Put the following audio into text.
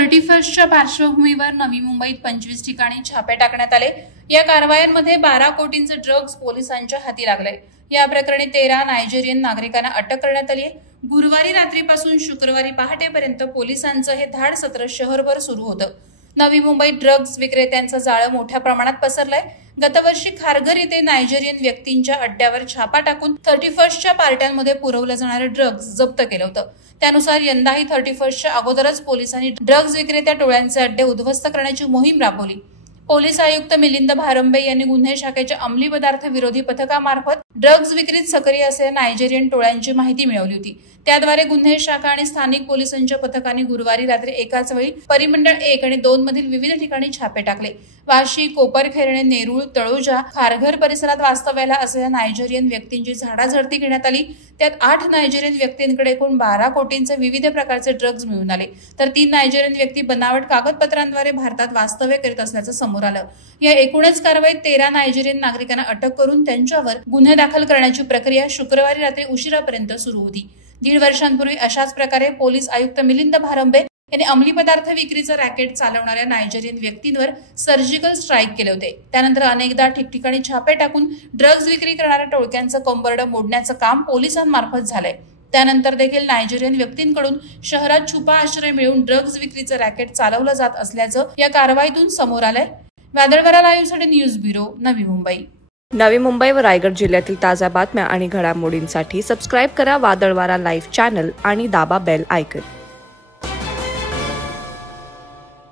31च्या पार्श्वभूमीवर नवी मुंबईत 25 ठिकाणी छापे टाकण्यात आले। या कारवायांमध्ये 12 कोटींचे ड्रग्ज पोलिसांच्या हाती लागले। या प्रकरणी 13 नायजेरियन नागरिकांना अटक करण्यात आली आहे। गुरुवारी रात्रीपासून शुक्रवारी पहाटेपर्यंत पोलिसांचं हे धाड सत्र शहरभर सुरू होतं। नवी मुंबईत ड्रग्ज विक्रेत्यांचं जाळं मोठ्या प्रमाणात पसरलंय। गतवर्षी खारघर येथे नायजेरियन व्यक्तींच्या अड्ड्यावर छापा टाकून 31च्या पार्ट्यांमध्ये पुरवलं जाणारं ड्रग्ज जप्त केलं होतं। त्यानुसार यंदाही 31च्या अगोदरच पोलिसांनी ड्रग्ज विक्रेत्या टोळ्यांचे अड्डे उद्ध्वस्त करण्याची मोहीम राबवली। पोलीस आयुक्त मिलिंद भारंबे यांनी गुन्हे शाखेच्या अंमली पदार्थ विरोधी पथकामार्फत ड्रग्ज विक्रीत सक्रिय असलेल्या नायजेरियन टोळ्यांची माहिती मिळवली होती। त्याद्वारे गुन्हे शाखा आणि स्थानिक पोलिसांच्या पथकांनी गुरुवारी रात्री एकाच वेळी परिमंडळ 1 आणि 2 मधील विविध ठिकाणी छापे टाकले। वाशी, कोपरखैरणे, नेरूळ, तळोजा, खारघर परिसरात वास्तव्याला असलेल्या नायजेरियन व्यक्तींची झाडाझडती घेण्यात आली। त्यात 8 नायजेरियन व्यक्तींकडे एकूण 12 कोटींचे विविध प्रकारचे ड्रग्ज मिळून आले, तर 3 नायजेरियन व्यक्ती बनावट कागदपत्रांद्वारे भारतात वास्तव्य करीत असल्याचं समोर आलं। या एकूणच कारवाईत 13 नायजेरियन नागरिकांना अटक करून त्यांच्यावर गुन्हे दाखल करण्याची प्रक्रिया शुक्रवारी रात्री उशिरापर्यंत सुरू होती। 1.5 वर्षांपूर्वी अशाच प्रकारे पोलीस आयुक्त मिलिंद भारंबे यांनी अंमली पदार्थ विक्रीचं रॅकेट चालवणाऱ्या नायजेरियन व्यक्तींवर सर्जिकल स्ट्राईक केले होते। त्यानंतर अनेकदा ठिकठिकाणी छापे टाकून ड्रग्ज विक्री करणाऱ्या टोळक्यांचं कंबरडं मोडण्याचं काम पोलिसांमार्फत झालंय। त्यानंतर देखील नायजेरियन व्यक्तींकडून शहरात छुपा आश्रय मिळवून ड्रग्ज विक्रीचं रॅकेट चालवलं जात असल्याचं या कारवाईतून समोर आलंय। वादळवारा लाईव्हसाठी न्यूज ब्युरो, नवी मुंबई। नवी मुंबई व रायगड जिल्ह्यातील ताज्या बातम्या आणि घडामोडींसाठी सबस्क्राईब करा वादळवारा लाईव्ह चॅनल आणि दाबा बेल आयकॉन।